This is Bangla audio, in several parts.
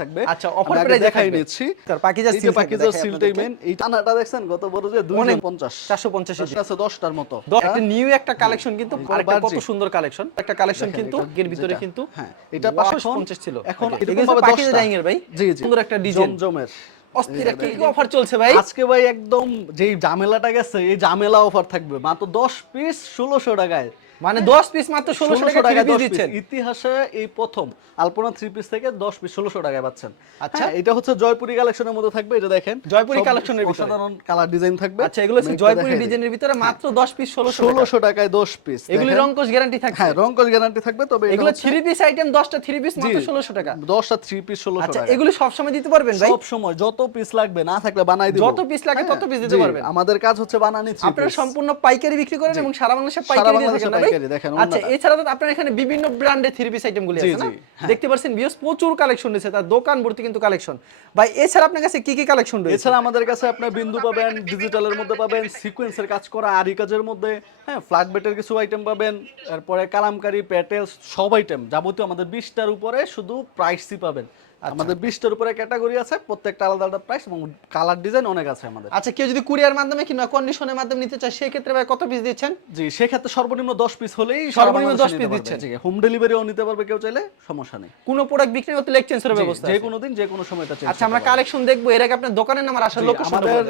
থাকবে। আচ্ছা, price এ দেখাই। নিচ্ছি। তার পাকিজা পাকিজা দেখাই সিলটাই এই টানাটা দেখছেন কত বড় যে? 250 450 এর আছে 10টার মতো। একটা নিউ একটা কালেকশন কিন্তু কত সুন্দর কালেকশন একটা কালেকশন কিন্তু এর ভিতরে কিন্তু হ্যাঁ, এটা Wow, পাশে এখন- 50 ছিল। এখন এরকম ভাবে পাকিজা ডাইং এর ভাই। জি জি। সুন্দর একটা ডিজাইন জমজমের। অস্থির কি অফার চলছে ভাই? আজকে ভাই একদম যেই ঝামেলাটা গেছে এই ঝামেলা অফার থাকবে। মাত্র 10 পিস 1600 টাকায়। মানে 10 পিস মাত্র 1600 টাকা পিস দিচ্ছেন। ইতিহাসে এই প্রথম আলপনা থ্রি পিস থেকে 10 পিস 1600 টাকায় পাচ্ছেন। আচ্ছা। হ্যাঁ, এটা হচ্ছে জয়পুরি কালেকশনের মধ্যে থাকবে এটা দেখেন। জয়পুরি কালেকশনের ভিতরে। অসাধারণ কালার ডিজাইন থাকবে। আচ্ছা এগুলো হচ্ছে জয়পুরি ডিজাইনের ভিতরে মাত্র 10 পিস 1600 1600 টাকায় 10 পিস এগুলি। রংকশ গ্যারান্টি থাকছে। হ্যাঁ রংকশ গ্যারান্টি থাকবে তবে এগুলো হচ্ছে- থ্রি পিস আইটেম 10টা থ্রি পিস মাত্র 1600 টাকা। 10টা থ্রি পিস 1600 টাকা। আচ্ছা এগুলো সব সময় দিতে পারবেন ভাই? সব সময় যত পিস লাগবে না থাকলে বানাই দিব। যত পিস লাগে তত পিস দিতে পারবেন। আমাদের কাজ হচ্ছে বানানি আপনারা সম্পূর্ণ পাইকারি বিক্রি করেন এবং সারা বাংলাদেশে পাইকারি দিয়ে থাকেন দেখেন, আচ্ছা এছাড়া তো আপনার এখানে বিভিন্ন ব্র্যান্ডের থ্রি পিস আইটেম আছে না হ্যাঁ। দেখতে পাচ্ছেন বিয়স প্রচুর কালেকশন রয়েছে তার দোকান ভর্তি কিন্তু কালেকশন ভাই এছাড়া আপনার কাছে কি কি কালেকশন রয়েছে এছাড়া আমাদের কাছে আপনার বিন্দু পাবেন ডিজিটালের মধ্যে পাবেন সিকোয়েন্সের কাজ করা আরি কাজের মধ্যে হ্যাঁ ফ্ল্যাট বেটের কিছু আইটেম পাবেন এরপরে কালামকারি প্যাটেলস সব আইটেম যাবতীয় আমাদের বিশটার উপরে শুধু প্রাইসই পাবেন। আমাদের বিশটার উপরে ক্যাটাগরি আছে প্রত্যেকটা আলাদা আলাদা প্রাইস এবং কালার ডিজাইন অনেক আছে আমাদের। আচ্ছা কেউ যদি কুরিয়ার মাধ্যমে কিংবা কন্ডিশনের মাধ্যমে নিতে চায় সেই ক্ষেত্রে ভাই কত পিস দিচ্ছেন? জি সেক্ষেত্রে সর্বনিম্ন দশ পিস হলেই সর্বনিম্ন 10 piece দিচ্ছেন। হোম ডেলিভারিও নিতে পারবে কেউ চাইলে সমস্যা নেই। কোনো প্রোডাক্ট বিক্রি হতে এক্সচেঞ্জের ব্যবস্থা যে কোনো দিন যে কোনো সময় change আচ্ছা আমরা কালেকশন দেখব। এর আগে আপনার দোকানের নাম আর আসার লোকেশন আমাদের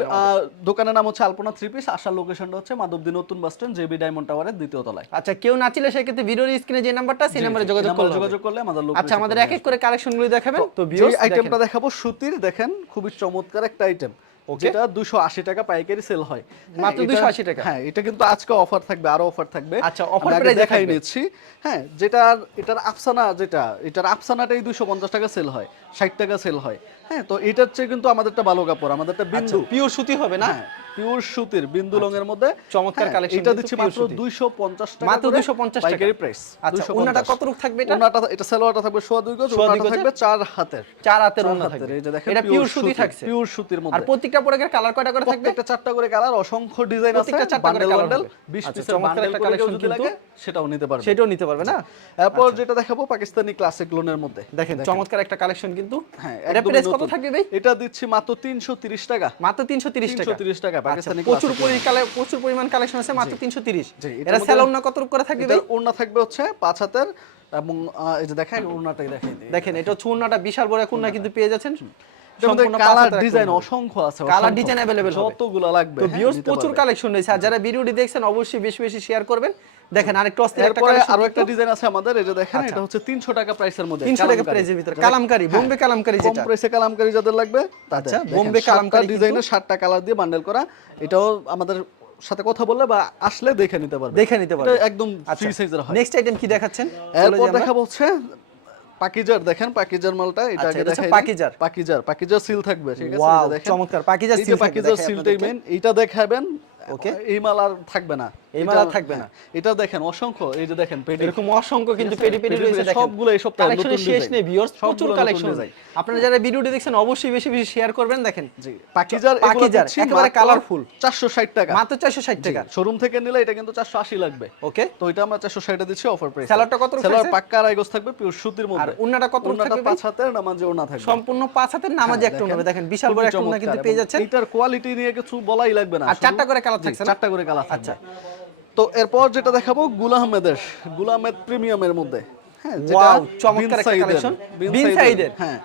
দোকানের নাম হচ্ছে আলপনা থ্রি পিস আসার লোকেশনটা হচ্ছে মাধবদী নতুন বাস স্ট্যান্ড জেবি ডায়মন্ড টাওয়ারের দ্বিতীয় তলায়। আচ্ছা কেউ না চিলে সেক্ষেত্রে ভিডিওর স্ক্রিনে যে নাম্বারটা সেই নাম্বারে যোগাযোগ করলে যোগাযোগ করলে আমাদের আচ্ছা আমাদের এক এক করে কালেকশনগুলো দেখাবেন। তো ভিউয়ার্স আইটেমটা দেখাবো সুতির দেখেন খুবই চমৎকার একটা আইটেম যেটা দুশো আশি টাকা পাইকারি সেল হয়। হ্যাঁ, মাত্র দুশো আশি টাকা? হ্যাঁ এটা কিন্তু আজকে অফার থাকবে আরও অফার থাকবে। আচ্ছা, price দেখাই নিচ্ছি। হ্যাঁ যেটার এটার আফসানা যেটা এটার আফসানাটাই দুশো পঞ্চাশ টাকা সেল হয় ষাট টাকা সেল হয়। হ্যাঁ তো এটার চেয়ে কিন্তু আমাদেরটা ভালো কাপড় আমাদেরটা বিন্দু। পিওর আচ্ছা, সুতি হবে না? পিওর সুতির বিন্দু লঙের মধ্যে। চমৎকার হ্যাঁ, collection এটা দিচ্ছি মাত্র 250 টাকা মাত্র 250 টাকা। পাইকারি প্রাইস আচ্ছা ওনাটা কত রূপ থাকবে এটা? ওনাটা এটা সালোয়ারটা থাকবে সোয়া দুই গজ সোয়া ওনাটা থাকবে চার হাতের। চার হাতের ওনা থাকবে। এই যে দেখেন এটা পিওর সুতি থাকছে। পিওর সুতির আর প্রত্যেকটা প্রোডাক্টের কালার কয়টা করে থাকবে? প্রত্যেকটা চারটা করে কালার অসংখ্য ডিজাইন আছে। প্রত্যেকটা চারটা করে হবে। 20 আচ্ছা, পিসের চমৎকার একটা যদি কিন্তু। সেটাও নিতে পারবে। সেটাও নিতে পারবে না? এরপর যেটা দেখাবো পাকিস্তানি ক্লাসিক লোনের মধ্যে। দেখেন চমৎকার একটা কালেকশন কিন্তু। হ্যাঁ এটা প্রাইস কত নতুন। থাকবে ভাই? এটা দিচ্ছি মাত্র 330 টাকা। মাত্র 330 টাকা। 330 টাকা আচ্ছা, পাকিস্তানি প্রচুর পরিমাণ প্রচুর পরিমাণ কালেকশন আছে মাত্র 330 জি, এটা মধ্যে- স্যালোন না কত রূপ করে থাকবে ভাই? থাকবে হচ্ছে পাঁচ হাতের এবং এই যে দেখাই দিই দেখেন। এটা হচ্ছে ওন্নাটা বিশাল বড় ওন্না কিন্তু পেয়ে যাচ্ছেন। হ্যাঁ, প্রচুর কালেকশন রয়েছে। আর যারা ভিডিওটি দেখছেন অবশ্যই বেশি বেশি শেয়ার করবেন। দেখেন আরেকটু অস্থির একটা আরও একটা ডিজাইন আছে আমাদের এটা দেখেন এটা হচ্ছে 300 টাকা প্রাইসের মধ্যে। 300 টাকা প্রাইসের ভিতরে। কালামকারি বোম্বে কালামকারি কম প্রাইসে কালামকারী যাদের লাগবে আচ্ছা, বোম্বে কালামকারী কিন্তু- ডিজাইনের কালার দিয়ে বান্ডেল করা এটাও আমাদের সাথে কথা বললে বা আসলে দেখে নিতে পারবে। দেখে নিতে পারবে। এটা একদম ফ্রি সাইজের হয়। নেক্সট আইটেম কি দেখাচ্ছেন? এরপর দেখাবো হচ্ছে পাকিজার দেখেন পাকিজার মালটা এটা আচ্ছা, আগে দেখাই পাকিজার। পাকিজার পাকিজার সিল থাকবে ঠিক আছে? দেখেন। চমৎকার পাকিজা এই যে সিল পাকিজার সিলটাই মেন এইটা দেখাবেন Okay. এই মাল আর থাকবে না। এই মাল থাকবে না। হ্যাঁ, এটা দেখেন অসংখ্য এই যে দেখেন পেডি। এরকম অসংখ্য কিন্তু পেডি পেডি পেডি রয়েছে সবগুলো এই সপ্তাহে কালেকশনের শেষ নেই ভিউয়ার্স প্রচুর কালেকশন design। আপনারা যারা ভিডিওটি দেখছেন অবশ্যই বেশি বেশি শেয়ার করবেন। দেখেন জি পাকিজার পাকিজার, একেবারে colourful। 460 টাকা। মাত্র 460 টাকা। শোরুম থেকে নিলে এটা কিন্তু 480 লাগবে। ওকে তো এটা আমরা 460 দিচ্ছি অফার প্রাইস কত রকম সেলার আছে? পাক্কা রাইগস থাকবে পিওর সুতির আর মধ্যে কত রকম ওড়নাটা থাকবে পাঁচ হাতের নামাজে থাকবে। সম্পূর্ণ পাঁচ হাতের নামাজে একটা উন্না দেখেন বিশাল বড় একটা উন্না কিন্তু পেয়ে যাচ্ছেন। এটার কোয়ালিটি নিয়ে কিছু বলাই লাগবে না আর চারটা করে কালার থাকছে চারটা করে কালার আচ্ছা। তো এরপর যেটা দেখাবো গুলা আহমেদেরগুলা আহমেদ প্রিমিয়ামের মধ্যে। হ্যাঁ Wow, চমৎকার একটা collection। বিন সাইদের। হ্যাঁ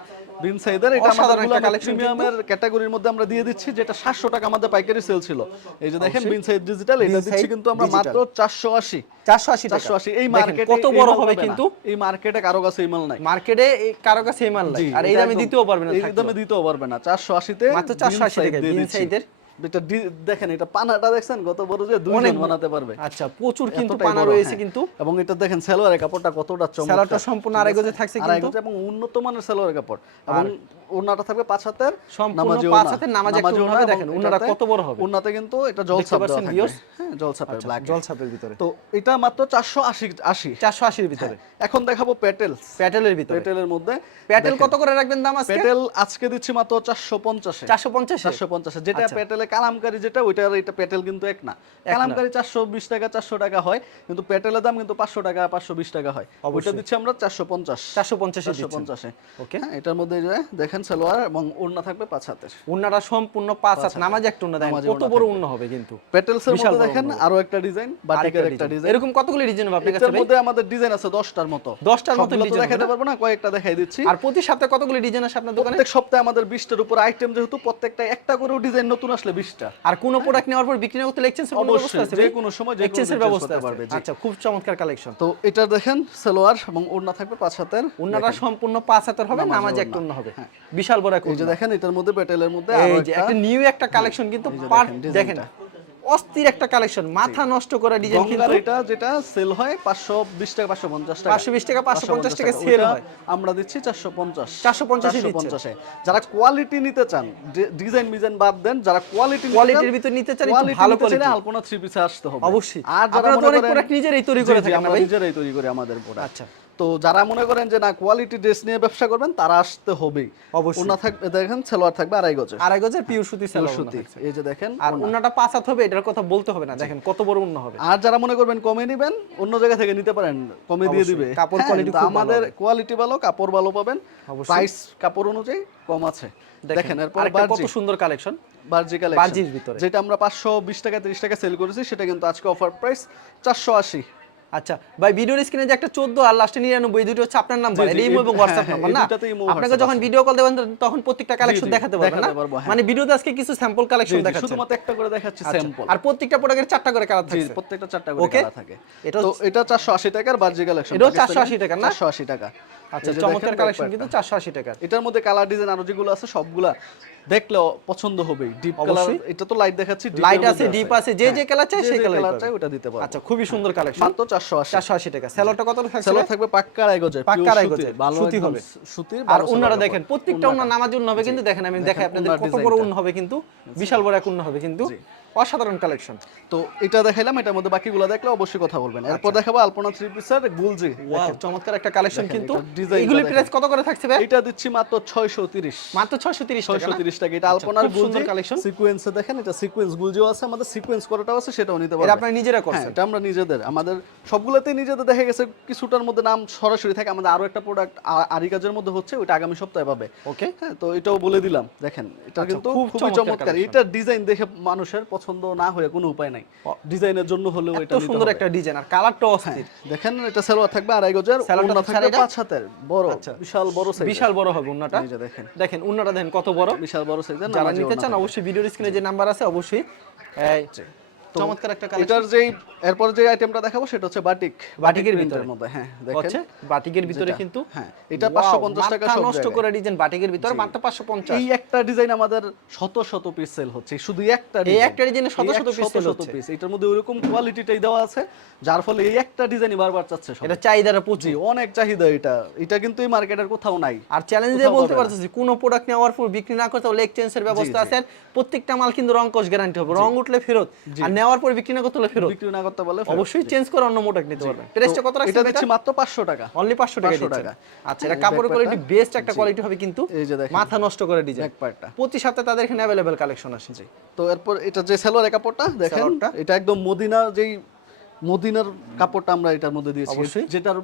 বিন সাইদের এটা আমাদের অসাধারণগুলা একটা collection প্রিমিয়ামের ক্যাটাগরির মধ্যে আমরা দিয়ে দিচ্ছি যেটা 700 টাকা আমাদের পাইকারি সেল ছিল। এই যে দেখেন বিন সাইদ ডিজিটাল এটা দিচ্ছি কিন্তু আমরা digital। মাত্র 480 480 টাকা। 480 এই মার্কেটে কত বড় হবে কিন্তু। এই মার্কেটে কারও কাছে এই মাল নাই। মার্কেটে কারও কাছে এই মাল নাই। আর এই দামে দিতেও পারবে না এই। দামে দিতেও পারবে না। 480 তে মাত্র 480 টাকায় বিন সাইদের। এটা দেখেন এটা পানাটা দেখছেন? গত বড় যে দুইজন বানাতে পারবে। আচ্ছা প্রচুর কিন্তু পানা রয়েছে হ্যাঁ। কিন্তু। এবং এটা দেখেন সালোয়ারের কাপড়টা কতটা চমৎকার। সালোয়ারটা সম্পূর্ণ আড়াই গজে থাকছে কিন্তু। এবং উন্নত মানের সালোয়ারের কাপড়। এবং ওড়নাটা থাকবে পাঁচ হাতের সম্পূর্ণ পাঁচ হাতের নামাজি একটা দেখেন, কত বড় হবে। কিন্তু এটা জলছাপ দেওয়া থাকবে হ্যাঁ জলছাপের আচ্ছা, ব্ল্যাক জলছাপের ভিতরে। তো এটা মাত্র চারশো আশি আশি। চারশো আশির ভিতরে। এখন দেখাবো প্যাটেলের ভিতরে। পেটেলের মধ্যে প্যাটেল কত করে রাখবেন দাম আজকে? পেটেল আজকে দিচ্ছি মাত্র চারশো পঞ্চাশে। চারশো পঞ্চাশ? চারশো পঞ্চাশে। যেটা আচ্ছা। পেটেলে কালামকারি যেটা ওইটা আর এটা পেটেল কিন্তু এক না। কালামকারি চারশো বিশ টাকা চারশো টাকা হয় কিন্তু পেটেলের দাম কিন্তু পাঁচশো টাকা পাঁচশো বিশ টাকা হয়। ওইটা। দিচ্ছি আমরা চারশো পঞ্চাশ। চারশো পঞ্চাশে চারশো ওকে। হ্যাঁ এটার মধ্যে যে দেখেন সালোয়ার এবং ওড়না থাকবে পাঁচ হাতের। উন্নাটা সম্পূর্ণ পাঁচ হাত নামাজি একটা উন্না দেখেন কত বড়। উন্ন হবে কিন্তু। পেটেলসের বিশাল মধ্যে দেখেন আরও একটা ডিজাইন বাটিকের একটা ডিজাইন এরকম কতগুলি ডিজাইন হবে আপনার কাছে ভাই? মধ্যে আমাদের ডিজাইন আছে দশটার মতো। দশটার মতো সবগুলো তো design দেখাতে পারব না কয়েকটা দেখাই দিচ্ছি। আর প্রতি সপ্তাহে কতগুলি ডিজাইন আছে আপনার দোকানে? প্রত্যেক সপ্তাহে আমাদের বিশটার উপর আইটেম যেহেতু প্রত্যেকটা একটা করেও ডিজাইন নতুন আসলে বিশটা। আর কোন প্রোডাক্ট নেওয়ার পর বিক্রি না করতে এক্সচেঞ্জের কোনো ব্যবস্থা আছে যে? কোনো সময় যে কোনো ব্যবস্থা পারবে। আচ্ছা খুব চমৎকার কালেকশন তো এটা দেখেন সালোয়ার এবং ওড়না থাকবে পাঁচ হাতের। উন্নাটা সম্পূর্ণ পাঁচ হাতের হবে নামাজ ওড়না। একটা উন্ন হবে। বিশাল বড় এই যে দেখেন এটার মধ্যে বেটেলের মধ্যে এই যে একটা নিউ একটা কালেকশন কিন্তু এই যে পার দেখেন, অস্থির একটা কালেকশন মাথা নষ্ট করা ডিজাইন কিন্তু এটা যেটা সেল হয় পাঁচশো বিশ টাকা পাঁচশো পঞ্চাশ টাকা। 520 টাকা, 550 টাকা sell হয়। আমরা দিচ্ছি চারশো পঞ্চাশ। 450 ই দিচ্ছেন। পঞ্চাশে। যারা কোয়ালিটি নিতে চান ডিজাইন মিজাইন বাদ দেন যারা কোয়ালিটি কোয়ালিটির ভিতর নিতে চান একটু ভালো কোয়ালিটি আলপনা থ্রি পিসে আসতে হবে। অবশ্যই। আর যারা মনে করেন নিজেরাই তৈরি করে জি, থাকেন আমরা নিজেরাই তৈরি করি আমাদের প্রোডাক্ট আচ্ছা। তো যারা মনে করেন যে না কোয়ালিটি ড্রেস নিয়ে ব্যবসা করবেন তারা আসতে হবেই। অবশ্যই। ওনা থাকবে দেখেন সালোয়ার থাকবে আড়াই গজে আড়াই গজের পিওর সুতি সেলোয়ার সুতি। এই যে দেখেন আর। উন্নাটা পাঁচ হাত হবে এটার কথা বলতে হবে না। দেখেন কত বড় উন্ন হবে। আর যারা মনে করবেন কমে নিবেন অন্য জায়গা থেকে নিতে পারেন কমে দিয়ে দিবে। কাপড় হ্যাঁ, ভালো। আমাদের কোয়ালিটি ভালো কাপড় ভালো পাবেন। প্রাইস কাপড় অনুযায়ী কম আছে। দেখেন এরপর কত সুন্দর কালেকশন বার্জি কালেকশন বার্জির ভিতরে। যেটা আমরা পাঁচশো বিশ টাকা তিরিশ টাকা সেল করেছি সেটা কিন্তু আজকে অফার প্রাইস চারশো আশি। আচ্ছা ভাই ভিডিওর স্ক্রিনে যে একটা 14 আর লাস্টে 99 দুটো হচ্ছে আপনার নাম্বার জি, ইমো এবং হ্যাঁ, নাম্বার না? আপনাকে যখন ভিডিও কল দেবেন তখন প্রত্যেকটা কালেকশন দেখাতে পারবেন না? হ্যাঁ। মানে ভিডিওতে আজকে কিছু স্যাম্পল কালেকশন দেখাচ্ছেন শুধুমাত্র একটা করে দেখাচ্ছি আচ্ছা, স্যাম্পল আর প্রত্যেকটা প্রোডাক্টের চারটা করে কালার জি থাকছে। প্রত্যেকটা চারটা করে কালার থাকে। এটা তো এটা চারশো আশি টাকার বার্জি কালেকশন এটাও 480 টাকার না? চারশো আশি টাকা। আচ্ছা চমৎকার কালেকশন। কিন্তু 480 টাকার। এটার মধ্যে কালার ডিজাইন আরও যেগুলো আছে সবগুলা দেখলে পছন্দ হবে ডিপ কালার এটা তো লাইট দেখাচ্ছি লাইট আছে ডিপ আছে। যে যে কালার চাই সেই কালার চাই ওটা দিতে পারব। আচ্ছা খুবই সুন্দর কালেকশন মাত্র চারশো আশি। 480 টাকা। সেলরটা কত থাকছে? থাকবে পাক্কা পাক্কা সুতি হবে। সুতির আর ওনারা দেখেন প্রত্যেকটা ওনার নামাজ উন্ন হবে কিন্তু দেখেন আমি দেখাই আপনাদের কত বড় উন্ন হবে কিন্তু বিশাল বড় এক উন্ন হবে কিন্তু। অসাধারণ কালেকশন তো এটা দেখাইলাম এটার মধ্যে বাকিগুলো দেখলে অবশ্যই কথা বলবেন। আচ্ছা। এরপর দেখাবো আলপনা থ্রি পিসের গুলজি। চমৎকার একটা কালেকশন কিন্তু। এগুলি প্রাইস কত করে থাকছে ভাই এটা দিচ্ছি মাত্র ছয়শো তিরিশ। মাত্র 630 টাকা ছয়শো না? তিরিশ টাকা। এটা আচ্ছা, আলপনার গুলজি। কালেকশন সিকোয়েন্সে দেখেন এটা সিকোয়েন্স গুলজিও আছে আমাদের সিকোয়েন্স করাটাও আছে সেটাও নিতে পারবেন। আপনারা নিজেরা হ্যাঁ করছেন। এটা আমরা নিজেদের। আমাদের সবগুলোতে নিজেদের দেখা গেছে কিছুটার মধ্যে নাম সরাসরি থাকে। আমাদের আরও একটা প্রোডাক্ট আরি কাজের মধ্যে হচ্ছে ওইটা আগামী সপ্তাহে পাবে। ওকে হ্যাঁ তো এটাও বলে দিলাম। দেখেন এটা আচ্ছা, কিন্তু খুব চমৎকার এটা ডিজাইন দেখে মানুষের পছন্দ না হয়ে কোনো উপায় নাই। ডিজাইনের জন্য হলেও এটা সুন্দর একটা ডিজাইন আর কালারটা অস্থির। দেখেন এটা সালোয়ার থাকবে আড়াই গজের ওড়না থাকবে পাঁচ হাতের বড় আচ্ছা। বিশাল বড় সাইজ বিশাল বড় হবে উন্নাটা এই যে দেখেন। দেখেন উন্নাটা দেখেন কত বড়। বিশাল বড় সাইজের যারা নিতে চান অবশ্যই ভিডিওর স্ক্রিনে যে নাম্বার আছে অবশ্যই এই চমৎকার একটা কালেকশন এটার যেই এরপর যে আইটেমটা দেখাবো সেটা হচ্ছে বাটিক বাটিকের ভিতরে। মধ্যে হ্যাঁ দেখেন। বাটিকের ভিতরে কিন্তু হ্যাঁ, এটা 550 টাকা সব নষ্ট করে ডিজাইন বাটিকের ভিতরে মাত্র 550 এই একটা ডিজাইন আমাদের শত শত পিস সেল হচ্ছে শুধু একটা এই একটা ডিজাইনে শত শত piece sell হচ্ছে। পিস এটার মধ্যে ওইরকম কোয়ালিটিটাই দেওয়া আছে যার ফলে এই একটা ডিজাইনই বারবার চাচ্ছে সবাই। এটা চাহিদাটা প্রচুর অনেক চাহিদা এটা। এটা কিন্তু এই মার্কেটের কোথাও নাই। আর চ্যালেঞ্জ দিয়ে বলতে। পারতেছি কোনো প্রোডাক্ট নেওয়ার পর বিক্রি না করতে হলে এক্সচেঞ্জের ব্যবস্থা আছে। প্রত্যেকটা মাল কিন্তু রং কস গ্যারান্টি হবে। রং উঠলে ফেরত আর নেওয়ার পর বিক্রি না করতে হলে ফেরত। বিক্রি না করতে পারলে অবশ্যই চেঞ্জ করে অন্য প্রোডাক্ট নিতে পারবেন। প্রাইসটা কত রাখছেন এটা দিচ্ছি মাত্র 500 টাকা। অনলি 500 টাকা 500 দিচ্ছেন টাকা। আচ্ছা এটা কাপড়ের কোয়ালিটি বেস্ট একটা কোয়ালিটি হবে কিন্তু এই যে দেখেন। মাথা নষ্ট করে ডিজাইন ব্যাকপার্টটা প্রতি সপ্তাহে তাদের এখানে অ্যাভেলেবেল কালেকশন আসে। জি। তো এরপর এটা যে সেলোয়ার কাপড়টা দেখেন? এটা একদম মদিনা যেই মদিনার কাপড়টা আমরা এটার মধ্যে দিয়েছি। যেটার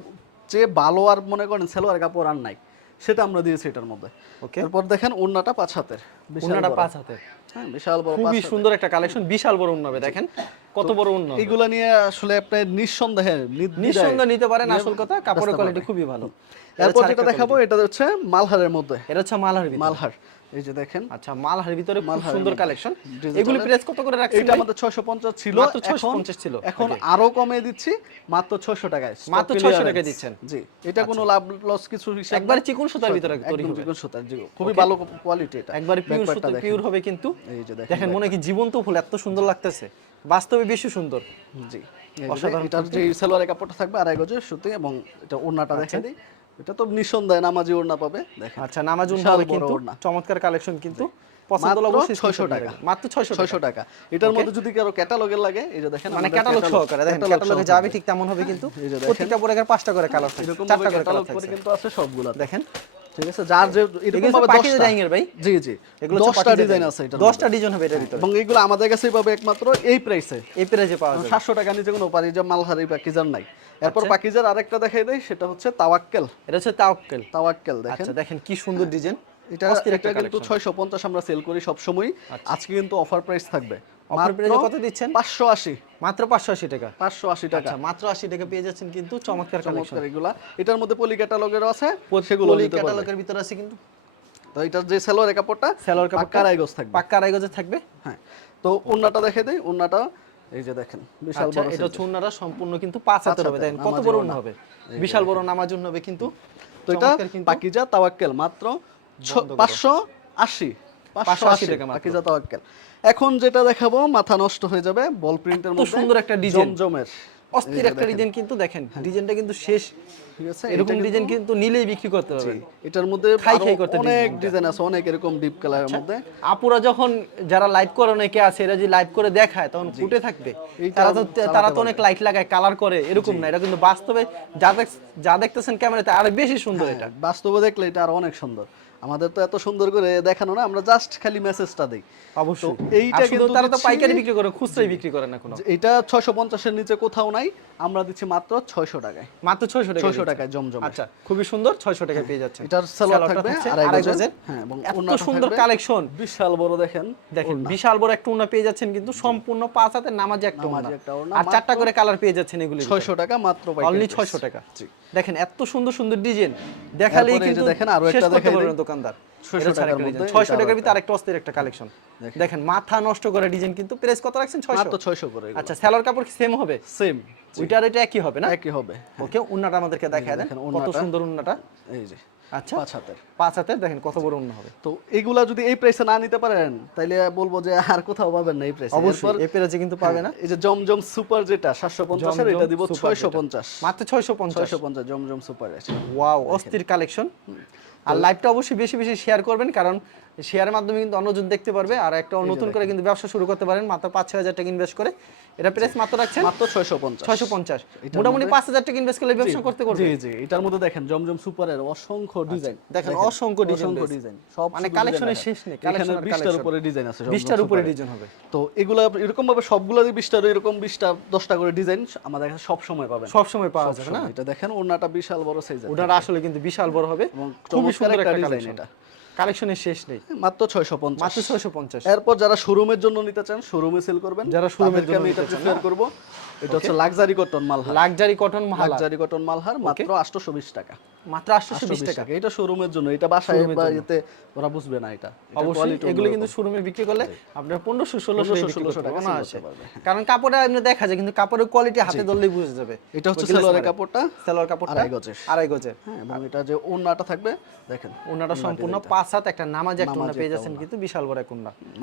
চেয়ে ভালো আর মনে করেন সেলোয়ার কাপড় আর নাই। সেটা আমরা দিয়েছি এটার মধ্যে। ওকে এরপর দেখেন ওড়নাটা পাঁচ হাতের। ওন্নাটা পাঁচ হাতের। হ্যাঁ বিশাল বড় খুবই। সুন্দর একটা কালেকশন বিশাল বড় ওন্না দেখেন কত বড় ওন্না এগুলা নিয়ে আসলে আপনি নিঃসন্দেহে নিঃসন্দেহে নিতে পারেন আসল কথা কাপড়ের কোয়ালিটি খুবই ভালো। এরপর যেটা দেখাবো এটা হচ্ছে মালহারের মধ্যে। এটা হচ্ছে মালহার মালহার। এই যে দেখেন। আচ্ছা মালহার ভিতরে খুব সুন্দর কালেকশন এগুলি প্রাইস কত করে রাখছেন এটা আমাদের 650 ছিল। মাত্র 650 ছিল। এখন আরও কমিয়ে দিচ্ছি মাত্র 600 টাকায়। মাত্র 600 টাকায় দিচ্ছেন। জি এটা কোনো লাভ লস কিছু হিসাব একবারে। চিকন সুতার ভিতরে তৈরি হবে। চিকন সুতার জি খুবই ভালো কোয়ালিটি এটা। একবারে পিওর সুতো দেখেন। পিওর হবে কিন্তু। এই যে দেখেন দেখেন মনে কি জীবন্ত ফুল এত সুন্দর লাগতেছে। বাস্তবে বেশি সুন্দর। জি। অসাধারণ। এটার যে সালোয়ারের কাপড়টা থাকবে আড়াই গজের সুতি এবং এটা ওড়নাটা দেখে দিই এটা তো নিঃসন্দেহে নামাজি ওড়না পাবে দেখেন। আচ্ছা নামাজি ওড়না কিন্তু চমৎকার কালেকশন কিন্তু। পছন্দ হলে অবশ্যই 600 টাকা। মাত্র 600 টাকা। 600 টাকা। এটার মধ্যে যদি কারও ক্যাটালগের লাগে এই যে দেখেন মানে ক্যাটালগ সহকারে দেখেন ক্যাটালগে যাবে ঠিক তেমন হবে কিন্তু। প্রত্যেকটা প্রোডাক্টের করে কালার থাকবে এরকম করে কালার করে কিন্তু আছে সবগুলা দেখেন ঠিক আছে? যার যে এরকম ভাবে 10টা ডিজাইন এর ভাই। জি জি। এগুলো 10টা ডিজাইন আছে এটা 10টা ডিজাইন হবে এটার ভিতরে। এবং এগুলো আমাদের কাছেই পাবে একমাত্র এই প্রাইসে এই প্রাইসে পাওয়া যাবে। সাতশো টাকা নিচে কোনো পারি মালহারি পাকিজার নাই। এরপর আচ্ছা। পাকিজার আরেকটা দেখাই দেয় সেটা হচ্ছে তাওয়াক্কেল। এটা হচ্ছে তাওয়াক্কেল। দেখেন। আচ্ছা দেখেন কি সুন্দর ডিজাইন এটা কিন্তু পঞ্চাশ আমরা সেল করি সব সময় আজকে কিন্তু অফার প্রাইস থাকবে। Offer price কত দিচ্ছেন? পাঁচশো আশি। মাত্র 580 টাকা? পাঁচশো আশি টাকা। আচ্ছা মাত্র 80 টাকা পেয়ে যাচ্ছেন কিন্তু চমৎকার কালেকশন চমৎকার এটার মধ্যে পলি ক্যাটালগেরও আছে সেগুলো পলি ক্যাটালগের ভিতরে আছে কিন্তু। তো এটার যে সেলোয়ার কাপড়টা সেলোয়ার কাপড় পাক্কা থাকবে। পাক্কা আড়াই থাকবে। হ্যাঁ। তো উন্নাটা দেখে দেই উন্নাটা এই যে দেখেন বিশাল বড় এটা সম্পূর্ণ কিন্তু পাঁচ হাতের হবে দেখেন কত বড় ওড়না। হবে। বিশাল বড় নামাজুন হবে কিন্তু। তো এটা পাকিজা তাওয়াক্কেল মাত্র পাঁচশো আশি। পাঁচশো 580 টাকা মাত্র। পাকিজা তাওয়াক্কেল এখন যেটা দেখাবো মাথা নষ্ট হয়ে যাবে বল প্রিন্টের মধ্যে সুন্দর একটা ডিজাইন জমজমের। অস্থির একটা ডিজাইন কিন্তু দেখেন। ডিজাইনটা কিন্তু শেষ। ঠিক আছে এরকম ডিজাইন কিন্তু নিলেই বিক্রি করতে কিন্তু- এটার মধ্যে খাই খাই করতে অনেক ডিজাইন আছে অনেক এরকম ডিপ কালারের মধ্যে। আপুরা যখন যারা লাইভ করে অনেকে আছে এরা যদি লাইভ করে দেখায় তখন ফুটে থাকবে। তারা তো তারা তো অনেক লাইট লাগায় কালার করে এরকম না। এটা কিন্তু বাস্তবে যা দেখ- যা দেখতেছেন ক্যামেরাতে আরও বেশি সুন্দর এটা। হ্যাঁ, বাস্তবে দেখলে এটা আরও অনেক সুন্দর। আমাদের তো এত সুন্দর করে দেখানো না আমরা জাস্ট খালি মেসেজটা দেই। অবশ্যই। এইটা কিন্তু তারা তো পাইকারি বিক্রি করে খুচরাই বিক্রি করে না কোনো এটা ছয়শো পঞ্চাশের নিচে কোথাও নাই আমরা দিচ্ছি মাত্র ছয়শো টাকায়। মাত্র 600 টাকা ছয়শো দিচ্ছে। টাকায় জমজম আচ্ছা খুবই সুন্দর 600 টাকা পেয়ে যাচ্ছেন। এটার সালোয়ার থাকবে আড়াই গজের। হ্যাঁ, এবং এত সুন্দর কালেকশন বিশাল বড় দেখেন দেখেন বিশাল বড় একটা উন্না পেয়ে যাচ্ছেন কিন্তু সম্পূর্ণ পাঁচ হাতে নামাজে একটা ওড়না, আর চারটা করে কালার পেয়ে যাচ্ছেন এগুলি ছয়শো টাকা মাত্র পাইকারি অনলি price। 600 টাকা। জি। দেখেন এত সুন্দর সুন্দর ডিজাইন। দেখালেই কিন্তু দেখেন আরও একটা করতে দোকানদার। 600 টাকার একটা মধ্যে ডিজাইন 600 এটা টাকার আরও ভিতরে আরেকটা অস্থির একটা কালেকশন দেখেন। মাথা নষ্ট করা ডিজাইন কিন্তু প্রাইস কত রাখছেন? 600 মাত্র ছয়শো করে আচ্ছা সেলর কাপড় সেম হবে? সেম ওইটার এটা একই হবে না? একই হবে ওকে উন্নাটা আমাদেরকে দেখায় দেন। কত সুন্দর উন্নাটা। এই যে আচ্ছা পাঁচ হাতের। পাঁচ হাতের দেখেন কত বড় উন্না হবে। তো এগুলা যদি এই প্রাইসে না নিতে পারেন তাইলে বলব যে আর কোথাও পাবেন না এই প্রাইসে অবশ্যই এই কিন্তু পাবে না। এই যে জমজম সুপার যেটা সাতশো পঞ্চাশের এটা দিব জমজম ছয়শো super পঞ্চাশ। মাত্র 650 ছয়শো পঞ্চাশ জমজম সুপার ওয়াও অস্থির কালেকশন আর লাইভটা অবশ্যই বেশি বেশি শেয়ার করবেন কারণ শেয়ারের মাধ্যমে কিন্তু অন্যজন দেখতে পারবে আর একটা নতুন করে কিন্তু ব্যবসা শুরু করতে পারেন মাত্র পাঁচ ছয় হাজার টাকা ইনভেস্ট করে। এটা প্রাইস মাত্র রাখছেন? মাত্র ছয়শো পঞ্চাশ। ছয়শো পঞ্চাশ। মোটামুটি পাঁচ হাজার টাকা ইনভেস্ট করলে ব্যবসা করতে করবে। জি জি এটার মধ্যে দেখেন জমজম সুপারের অসংখ্য ডিজাইন দেখেন, অসংখ্য অসংখ্য ডিজাইন সব মানে শুধু শেষ নেই, 20টার collection। উপরে ডিজাইন আছে বিশটার উপরে ডিজাইন হবে। তো এগুলা এরকম ভাবে সবগুলো বিশটার এরকম বিশটা দশটা করে ডিজাইন আমাদের কাছে সব সময় পাবেন। সব সময় পাওয়া যাবে না? এটা দেখেন ওনাটা বিশাল বড় সাইজের ওনারা আসলে কিন্তু বিশাল বড় হবে। এবং খুবই সুন্দর একটা ডিজাইন এটা। কালেকশনের শেষ নেই। মাত্র ছয়শো পঞ্চাশ। মাত্র ছয়শো পঞ্চাশ। এরপর যারা শোরুমের জন্য নিতে চান শোরুমে সেল করবেন। যারা শোরুমের জন্য নিতে চান, করব। এটা হচ্ছে luxury cotton Malhar. Luxury cotton মালা লাক্সারি কটন মালহার মাত্র 820 টাকা। মাত্র 820 টাকা। এটা শোরুমের জন্য। এটা বাসায় ওরা বুঝবে না এটা। অবশ্যই এগুলো কিন্তু শোরুমে বিক্রি করলে আপনার 1500, ষোলোশো 1600 টাকা পারবে, কারণ কাপড়টা এমনি দেখা যায় কিন্তু কাপড়ের কোয়ালিটি হাতে ধরলেই বুঝে যাবে। এটা হচ্ছে সালোয়ারের। কাপড়টা। সালোয়ার কাপড়টা আড়াই গজের। আড়াই গজের। হ্যাঁ এবং এটা যে ওন্নাটা থাকবে দেখেন ওনাটা সম্পূর্ণ পাঁচ হাত একটা নামাজ একটা ওনা নামাজি পেয়ে যাচ্ছেন কিন্তু বিশাল বড় এক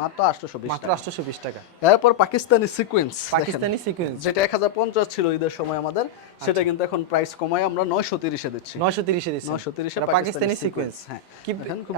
মাত্র 820 মাত্র টাকা। আটশোশো বিশ টাকা। এরপর পাকিস্তানি সিকোয়েন্স পাকিস্তানি সিকুয়েন্স যেটা 1050 ছিল ঈদের সময় আমাদের। আচ্ছা। সেটা কিন্তু এখন প্রাইস কমায় আমরা 930 এ দিচ্ছি। নয়শো তিরিশে দিচ্ছে। 930 এ পাকিস্তানি সিকুয়েন্স হ্যাঁ। কি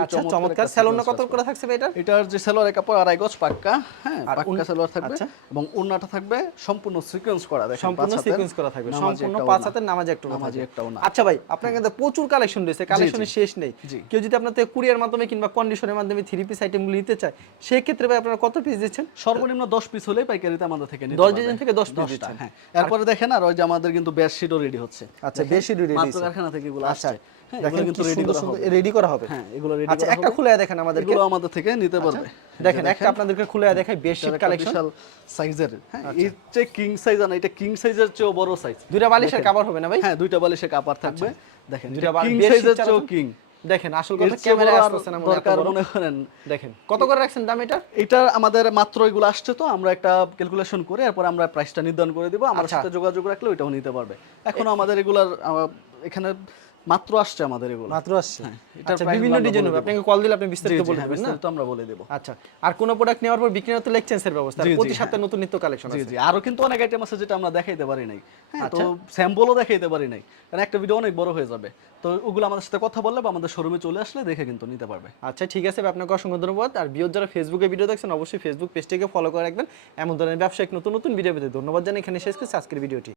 আচ্ছা চমৎকার কত করে থাকছে ভাই এটা এটার যে সালোয়ারের কাপড় আড়াই গজ পাক্কা হ্যাঁ পাক্কা থাকবে আচ্ছা। এবং ওন্নাটা থাকবে সম্পূর্ণ সিকোয়েন্স করা দেখেন সম্পূর্ণ সিকোয়েন্স করা থাকবে। সম্পূর্ণ পাঁচ হাতের নামাজ একটা নামাজি। একটা। আচ্ছা ভাই আপনার কাছে প্রচুর কালেকশন রয়েছে। কালেকশনের শেষ নেই। কেউ যদি আপনার থেকে কুরিয়ার মাধ্যমে কিংবা কন্ডিশনের মাধ্যমে থ্রি পিস আইটেমগুলো নিতে চায় সেই ক্ষেত্রে ভাই আপনারা কত পিস দিচ্ছেন? সর্বনিম্ন 10 পিস হলেই পাইকারিতে আমাদের থেকে দশ 10 ডিজাইন থেকে 10 পিস দিচ্ছেন। হ্যাঁ এরপরে দেখেন আর ওই যে আমাদের কিন্তু বেডশিটও রেডি হচ্ছে। আচ্ছা, bedsheet ready মাত্র হয়েছে। কারখানা থেকে এগুলো আচ্ছা আসছে। হ্যাঁ, দেখেন কিন্তু রেডি করা হবে। রেডি করা হবে। হ্যাঁ এগুলো রেডি আচ্ছা একটা খুলে দেখেন আমাদেরকে। এগুলো আমাদের থেকে নিতে পারবে। দেখেন একটা আপনাদেরকে খুলে দেখাই বেডশিট এটা কালেকশন বিশাল সাইজের হ্যাঁ আচ্ছা। যে কিং সাইজ না এটা কিং সাইজের চেয়েও বড় সাইজ দুইটা বালিশের কভার হবে না ভাই? হ্যাঁ দুইটা বালিশের কাপড় থাকবে। দেখেন দুইটা বালিশের চেয়েও কিং দেখেন আসল কথা ক্যামেরা আসতেছে না দরকার মনে করেন দেখেন কত করে রাখছেন দাম এটা? এটা আমাদের মাত্র এগুলো আসছে তো আমরা একটা ক্যালকুলেশন করে এরপর আমরা প্রাইসটা নির্ধারণ করে দিব। আমার আচ্ছা। সাথে যোগাযোগ রাখলে ওইটাও নিতে পারবে। এখনও আমাদের এগুলার এখানে মাত্র আসছে আমাদের এগুলো। মাত্র আসছে? এটার আচ্ছা বিভিন্ন ডিজাইন হবে আপনাকে কল দিলে আপনি বিস্তারিত বলে হ্যাঁ, দেবেন না? বিস্তারিত আমরা বলে দেবো। আচ্ছা আর কোনো প্রোডাক্ট নেওয়ার পর বিক্রি ব্যবস্থা। প্রতি হ্যাঁ। সপ্তাহে নতুন নিত্য কালেকশন আছে। জি আরও কিন্তু অনেক আইটেম আছে যেটা আমরা দেখাইতে পারি নাই। হ্যাঁ তো আচ্ছা। স্যাম্পলও দেখাইতে পারি নাই। কারণ একটা ভিডিও অনেক বড় হয়ে যাবে। তো ওগুলো আমাদের সাথে কথা বললে বা আমাদের শোরুমে চলে আসলে দেখে কিন্তু নিতে পারবে। আচ্ছা ঠিক আছে আপনাকে অসংখ্য ধন্যবাদ। আর বিয়োর যারা ফেসবুকে ভিডিও দেখছেন অবশ্যই ফেসবুক পেজটিকে ফলো করে রাখবেন। এমন ধরনের ব্যবসায়িক নতুন নতুন ভিডিও পেতে ধন্যবাদ জানাই। এখানে শেষ করছি আজকের ভিডিওটি